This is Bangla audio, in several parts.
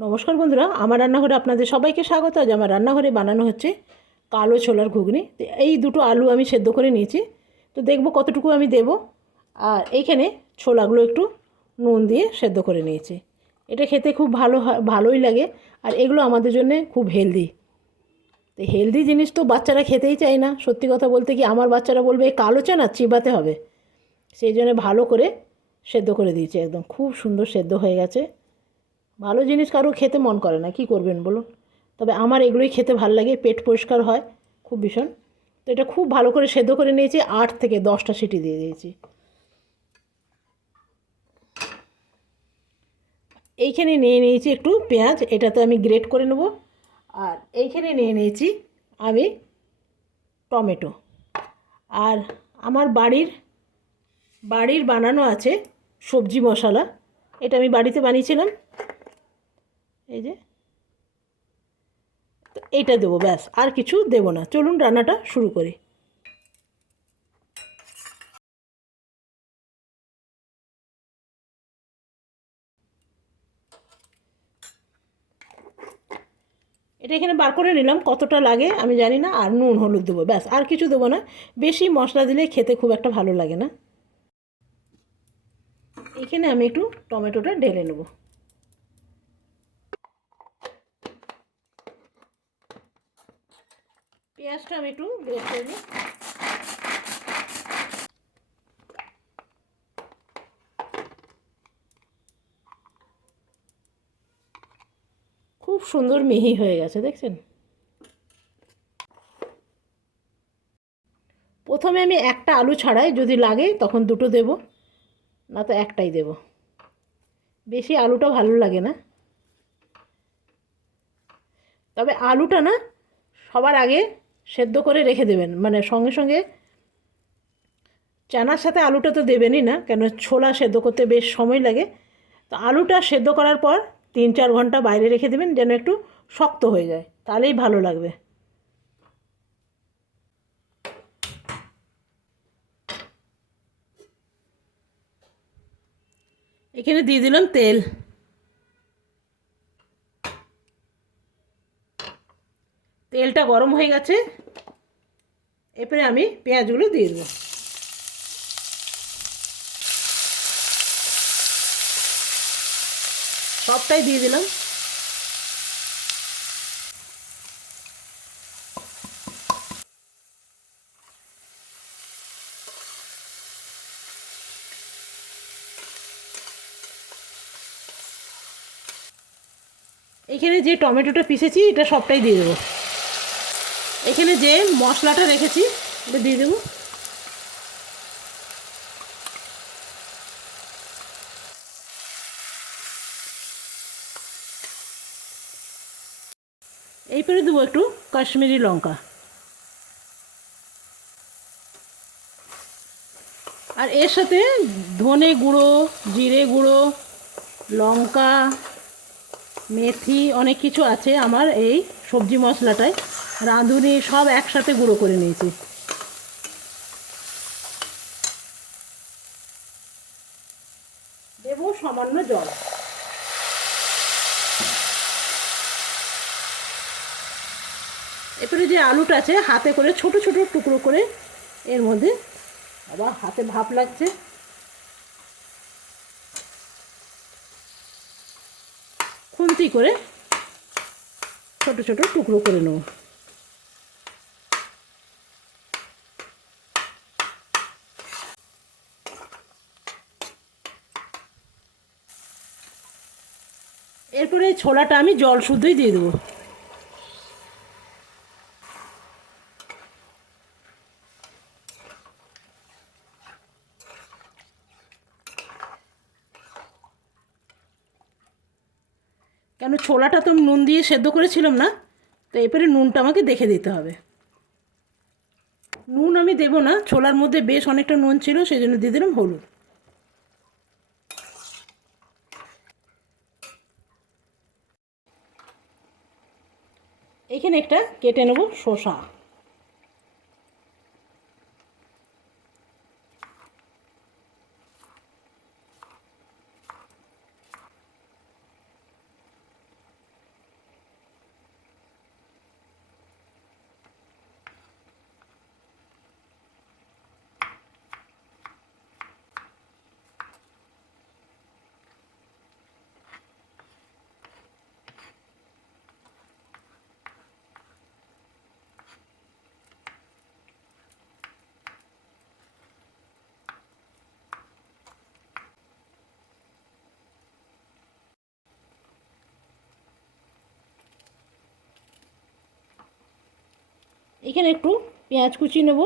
নমস্কার বন্ধুরা, আমার রান্নাঘরে আপনাদের সবাইকে স্বাগত। আজ আমার রান্নাঘরে বানানো হচ্ছে কালো ছোলার ঘুগনি। এই দুটো আলু আমি সেদ্ধ করে নিয়েছি। তো দেখব কতটুকু আমি দেব। আর এইখানে ছোলাগুলো একটু নুন দিয়ে সেদ্ধ করে নিয়েছি। এটা খেতে খুব ভালো ভালোই লাগে। আর এগুলো আমাদের জন্য খুব হেলদি। তো হেলদি জিনিস তো বাচ্চারা খেতেই চায় না। সত্যি কথা বলতে কি আমার বাচ্চারা বলবে, "এই কালো চা না চিবাতে হবে। সেই জন্য ভালো করে সেদ্ধ করে দিয়েছি একদম। খুব সুন্দর সেদ্ধ হয়ে গেছে। ভালো জিনিস কারও খেতে মন করে না, কি করবেন বলুন? তবে আমার এগুলোই খেতে ভালো লাগে, পেট পরিষ্কার হয়, খুব ভীষণ। তো এটা খুব ভালো করে সেদ্ধ করে নিয়েছি, আট থেকে দশটা সিটি দিয়ে দিয়েছি। এইখানে নিয়ে নিয়েছি একটু পেঁয়াজ, এটাতে আমি গ্রেট করে নেব। আর এইখানে নিয়ে নিয়েছি আমি টমেটো। আর আমার বাড়ির বাড়ির বানানো আছে সবজি মশলা, এটা আমি বাড়িতে বানিয়েছিলাম। এই যে। এইটা দেবো, ব্যাস, আর কিছু দেবো না। চলুন রান্নাটা শুরু করি। এটা এখানে বার করে নিলাম, কতটা লাগে আমি জানি না, আর নুন, হলুদ দেবো, ব্যাস, আর কিছু দেবো না। বেশি মশলা দিলে খেতে খুব একটা ভালো লাগে না। এখানে আমি একটু টমেটোটা ঢেলে নেব। পেঁয়াজটা আমি একটু গ্রেট করে নিই। খুব সুন্দর মিহি হয়ে গেছে, দেখছেন? প্রথমে আমি একটা আলু ছাড়াই, যদি লাগে তখন দুটো দেব না তো একটাই দেব। বেশি আলুটা ভালো লাগে না। তবে আলুটা না সবার আগে সেদ্ধ করে রেখে দেবেন। মানে সঙ্গে সঙ্গে চানার সাথে আলুটা তো দেবেনই না, কেন ছোলা সেদ্ধ করতে বেশ সময় লাগে। তো আলুটা সেদ্ধ করার পর তিন চার ঘণ্টা বাইরে রেখে দেবেন, যেন একটু শক্ত হয়ে যায়। তাহলেই ভালো লাগবে। এখানে দিয়ে দিলাম তেল। তেলটা গরম হয়ে গেছে। এরপরে আমি পেঁয়াজগুলো দিয়ে দেবো। সবটাই দিয়ে দিলাম। এখানে যে টমেটোটা পিসেছি এটা সবটাই দিয়ে দেবো। এখানে যে মশলাটা রেখেছি, এটা দিয়ে দেবো। এইপরে দেবো একটু কাশ্মীরি লঙ্কা। আর এর সাথে ধনে গুঁড়ো, জিরে গুঁড়ো, লঙ্কা, মেথি, অনেক কিছু আছে আমার এই সবজি মশলাটায়। রাঁধুনি সব একসাথে গুঁড়ো করে নিয়েছি। দেবো সামান্য জল। এরপরে যে আলুটা আছে, হাতে করে ছোট ছোট টুকরো করে এর মধ্যে আবার হাতে ভাপ লাগছে। খুন্তি করে ছোট ছোট টুকরো করে নেব। এরপরে এই ছোলাটা আমি জল শুদ্ধই দিয়ে দেবো। কেন ছোলাটা তো নুন দিয়ে সেদ্ধ করেছিলাম না, তো এরপরে নুনটা আমাকে দেখে দিতে হবে। নুন আমি দেব না, ছোলার মধ্যে বেশ অনেকটা নুন ছিল, সেই জন্য দিয়ে দিলাম হলুদ। এখানে একটা কেটে নেব শসা। এখানে একটু পেঁয়াজ কুচি নেব।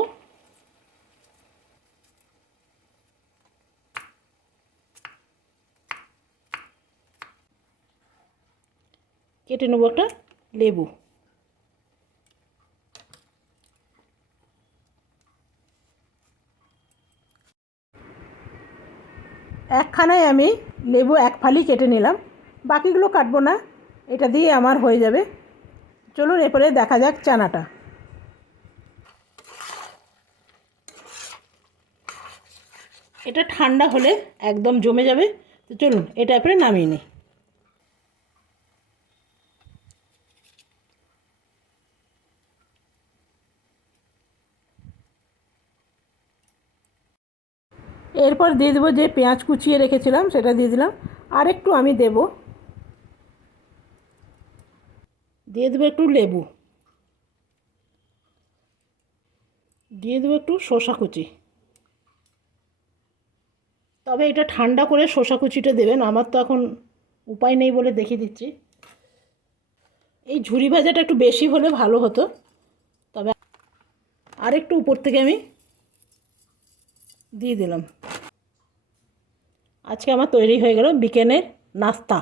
কেটে নেব একটা লেবু। একখানায় আমি লেবু এক ফালি কেটে নিলাম। বাকিগুলো কাটবো না, এটা দিয়ে আমার হয়ে যাবে। চলুন এরপরে দেখা যাক চানাটা। এটা ঠান্ডা হলে একদম জমে যাবে। তো চলুন এটা এরপরে নামিয়ে নিই। এরপর দিয়ে দেবো যে পেঁয়াজ কুচিয়ে রেখেছিলাম, সেটা দিয়ে দিলাম। আর একটু আমি দেব। দিয়ে দেবো একটু লেবু। দিয়ে দেবো একটু শসা কুচি। তবে এটা ঠান্ডা করে শসা কুচিটা দেবেন, আমার তো এখন উপায় নেই বলে দেখিয়ে দিচ্ছি। এই ঝুরি ভাজাটা একটু বেশি হলে ভালো হতো। তবে আর একটু উপর থেকে আমি দিয়ে দিলাম। আজকে আমার তৈরি হয়ে গেল বিকেনের নাস্তা।